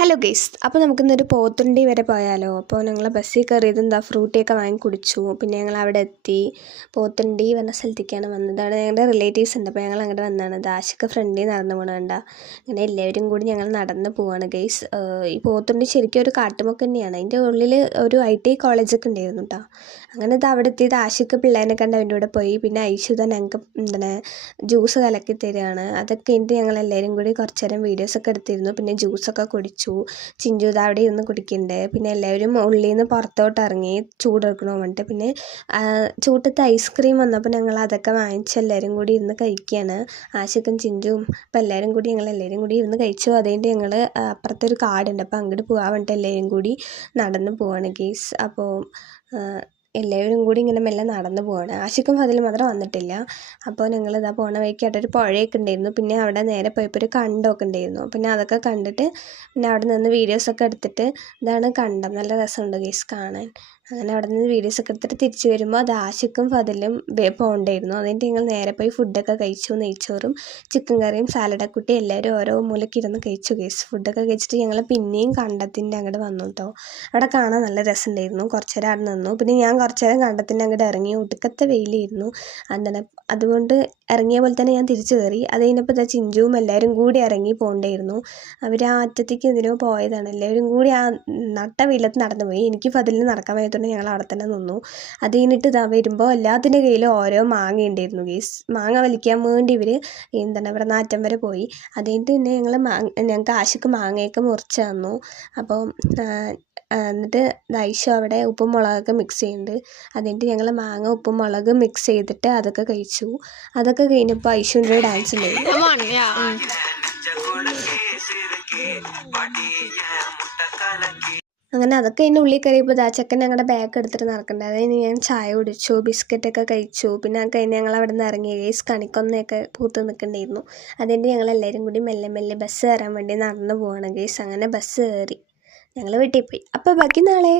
Hello guys, അപ്പോൾ നമുക്കിന്നൊരു പോത്തുണ്ടി വരെ പോയാലോ? അപ്പോൾ ഞങ്ങൾ ബസ്സിൽ കയറിയത് ഫ്രൂട്ടിയൊക്കെ വാങ്ങി കുടിച്ചു. പിന്നെ ഞങ്ങൾ അവിടെ എത്തി. പോത്തുണ്ടി പറഞ്ഞ സ്ഥലത്തേക്കാണ് വന്നത്. അവിടെ ഞങ്ങളുടെ റിലേറ്റീവ്സ് ഉണ്ട്, അപ്പോൾ ഞങ്ങൾ അങ്ങോട്ട് വന്നതാണ്. ദാശക്ക് ഫ്രണ്ടിൽ നടന്നു പോകണം കണ്ട. അങ്ങനെ എല്ലാവരും കൂടി ഞങ്ങൾ നടന്ന് പോവാണ് ഗെയ്സ്. ഈ പോത്തുണ്ടി ശരിക്കും ഒരു കാട്ടുമുക്ക് തന്നെയാണ്. അതിൻ്റെ ഉള്ളിൽ ഒരു IT കോളേജൊക്കെ ഉണ്ടായിരുന്നു കേട്ടോ. അങ്ങനെ അവിടെ എത്തിയത് ആഷിക്ക് പിള്ളേനെ കണ്ട് അവൻ്റെ കൂടെ പോയി. പിന്നെ ഐശുത ഞങ്ങൾക്ക് ജ്യൂസ് കലക്കി തരികയാണ്. അതൊക്കെ കഴിഞ്ഞിട്ട് ഞങ്ങൾ എല്ലാവരും കൂടി കുറച്ച് നേരം വീഡിയോസൊക്കെ എടുത്തിരുന്നു. പിന്നെ ജ്യൂസൊക്കെ കുടിച്ചു. ചിഞ്ചു അവിടെ ഇരുന്ന് കുടിക്കുന്നുണ്ട്. പിന്നെ എല്ലാവരും ഉള്ളിൽ നിന്ന് പുറത്തോട്ട് ഇറങ്ങി ചൂടെടുക്കണോ വേണ്ടിയിട്ട്. പിന്നെ ചൂട്ടത്ത് ഐസ്ക്രീം വന്നപ്പോൾ ഞങ്ങൾ അതൊക്കെ വാങ്ങിച്ച് എല്ലാവരും കൂടി ഇരുന്ന് കഴിക്കുകയാണ്. ആഷിക്കും ചിഞ്ചുവും അപ്പോൾ എല്ലാവരും കൂടി ഞങ്ങളെല്ലാവരും കൂടി ഇരുന്ന് കഴിച്ചു. അതുകൊണ്ട് ഞങ്ങൾ അപ്പുറത്തൊരു കാടുണ്ട്, അപ്പോൾ അങ്ങോട്ട് പോകാൻ വേണ്ടിയിട്ട് എല്ലാവരും കൂടി നടന്ന് പോവാണ് ഗെയ്സ്. അപ്പോൾ എല്ലാവരും കൂടി ഇങ്ങനെ മെല്ലെ നടന്ന് പോവാണ്. ആഷിക്കും അതിൽ മാത്രം വന്നിട്ടില്ല. അപ്പോൾ ഞങ്ങളിതാ പോണ വഴിക്കായിട്ടൊരു പുഴയൊക്കെ ഉണ്ടായിരുന്നു. പിന്നെ അവിടെ നേരെ പോയപ്പോൾ ഒരു കണ്ടമൊക്കെ ഉണ്ടായിരുന്നു. പിന്നെ അതൊക്കെ കണ്ടിട്ട് പിന്നെ അവിടെ നിന്ന് വീഡിയോസൊക്കെ എടുത്തിട്ട് ഇതാണ് കണ്ടം. നല്ല രസമുണ്ട് ഗെയ്സ് കാണാൻ. അങ്ങനെ അവിടെ നിന്ന് വീഡിയോസൊക്കെ എടുത്തിട്ട് തിരിച്ച് വരുമ്പോൾ അത് ആഷിക്കും ഫതിലും പോകണ്ടായിരുന്നു. അതിൻ്റെ ഞങ്ങൾ നേരെ പോയി ഫുഡൊക്കെ കഴിച്ചു. നെയ്ച്ചോറും ചിക്കൻ കറിയും സാലഡൊക്കെ കൂട്ടി എല്ലാവരും ഓരോ മൂലയ്ക്ക് ഇരുന്ന് കഴിച്ചു ഗെയ്സ്. ഫുഡൊക്കെ കഴിച്ചിട്ട് ഞങ്ങൾ പിന്നെയും കണ്ടത്തിൻ്റെ അങ്ങോട്ട് വന്നു കേട്ടോ. അവിടെ കാണാൻ നല്ല രസമുണ്ടായിരുന്നു. കുറച്ച് നേരം അവിടെ നിന്നു. പിന്നെ ഞാൻ കുറച്ച് നേരം കണ്ടത്തിൻ്റെ അങ്ങോട്ട് ഇറങ്ങി. ഒടുക്കത്തെ വെയിലായിരുന്നു. അതുകൊണ്ട് ഇറങ്ങിയ പോലെ തന്നെ ഞാൻ തിരിച്ചു കയറി. അത് കഴിഞ്ഞപ്പോൾ ചിഞ്ചുവും എല്ലാവരും കൂടി ഇറങ്ങി പോകണ്ടായിരുന്നു. അവർ ആ അറ്റത്തേക്ക് എന്തിനോ പോയതാണ്. എല്ലാവരും കൂടി ആ നട്ട വെയിലത്ത് നടന്നു പോയി. എനിക്ക് ഫതിലിന് നടക്കാൻ വയ്യാത്തതുകൊണ്ട് ഞങ്ങൾ അവിടെ തന്നെ നിന്നു. അത് കഴിഞ്ഞിട്ട് വരുമ്പോൾ എല്ലാത്തിൻ്റെ കയ്യിലും ഓരോ മാങ്ങ ഉണ്ടായിരുന്നു ഗെയ്സ്. മാങ്ങ വലിക്കാൻ വേണ്ടി ഇവർ ഇവിടെ നാറ്റം വരെ പോയി. അത് കഴിഞ്ഞിട്ട് പിന്നെ ഞങ്ങൾക്ക് ആശിക്ക് മാങ്ങയൊക്കെ മുറിച്ച് തന്നു. അപ്പോൾ എന്നിട്ട് ഐശു അവിടെ ഉപ്പും മുളകൊക്കെ മിക്സ് ചെയ്യുന്നുണ്ട്. അതിൻ്റെ ഞങ്ങൾ മാങ്ങ ഉപ്പും മുളക് മിക്സ് ചെയ്തിട്ട് അതൊക്കെ കഴിച്ചു. അതൊക്കെ കഴിഞ്ഞപ്പോൾ ഐശുവിൻ്റെ ഒരു ഡാൻസ് ഉണ്ടായിരുന്നു. അങ്ങനെ അതൊക്കെ അതിൻ്റെ ഉള്ളിൽ കയറിയപ്പോൾ ചെക്കൻ ഞങ്ങളുടെ ബാഗ് എടുത്തിട്ട് നടക്കണ്ടേ. അതിന് ഞാൻ ചായ കുടിച്ചു, ബിസ്ക്കറ്റൊക്കെ കഴിച്ചു. പിന്നെ കഴിഞ്ഞ് ഞങ്ങൾ അവിടെ നിന്ന് ഇറങ്ങി ഗെയ്സ്. കണിക്കൊന്നയൊക്കെ പൂത്ത് നിൽക്കണ്ടായിരുന്നു. അതിൻ്റെ ഞങ്ങളെല്ലാവരും കൂടി മെല്ലെ മെല്ലെ ബസ് കയറാൻ വേണ്ടി നടന്നു പോവാണ് ഗെയ്സ്. അങ്ങനെ ബസ് കയറി ഞങ്ങൾ വീട്ടിൽ പോയി. അപ്പോൾ ബാക്കി നാളെ.